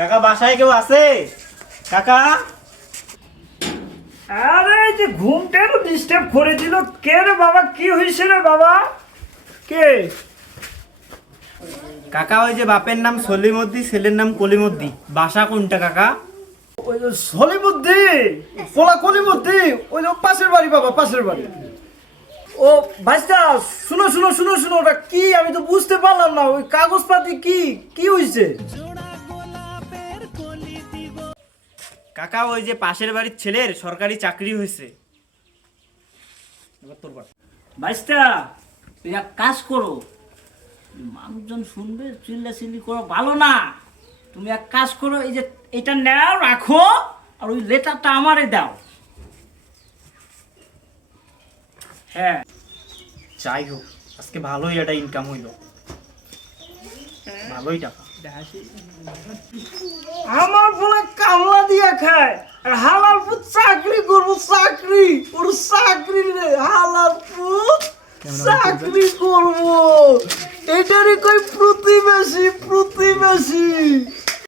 কাকা বাসায় কেউ আছে? কাকা আরে এই যে ঘুমটা ডিস্টার্ব করে দিল কে রে বাবা? কি হয়েছে রে বাবা? কে? কাকা ওই যে বাপের নাম সলিমুদ্দি, ছেলের নাম কলিমুদ্দি, বাসা কোনটা কাকা? ওই যে সলিমুদ্দি, পোলা কলিমুদ্দি, ওই যে পাশের বাড়ি বাবা, পাশের বাড়ি। ও ভাইস্তা, শুনো শুনো শুনো শুনো, ওটা কি আমি তো বুঝতে পারলাম না। ওই কাগজপাতি কি কি হয়েছে? কাকা ওই যে পাশের বাড়ির ছেলের সরকারি চাকরি হয়েছে। ভাইস্তা, তুই এক কাজ করো, মানুষজন শুনবে, চিল্লাচিল্লি করো ভালো না। তুমি এক কাজ করো, এই যে এটা নাও রাখো, আর ওই লেটারটা আমারে দাও। হ্যাঁ, যাই হোক, আজকে ভালোই একটা ইনকাম হইল, ভালোই টাকা। আমার বলে কামলা দিয়া খায়, আর হালার পুত চাকরি করবো, চাকরি ওর চাকরি রে, হালার পুত চাকরি করবো, এটারই কই প্রতিবেশী প্রতিবেশী।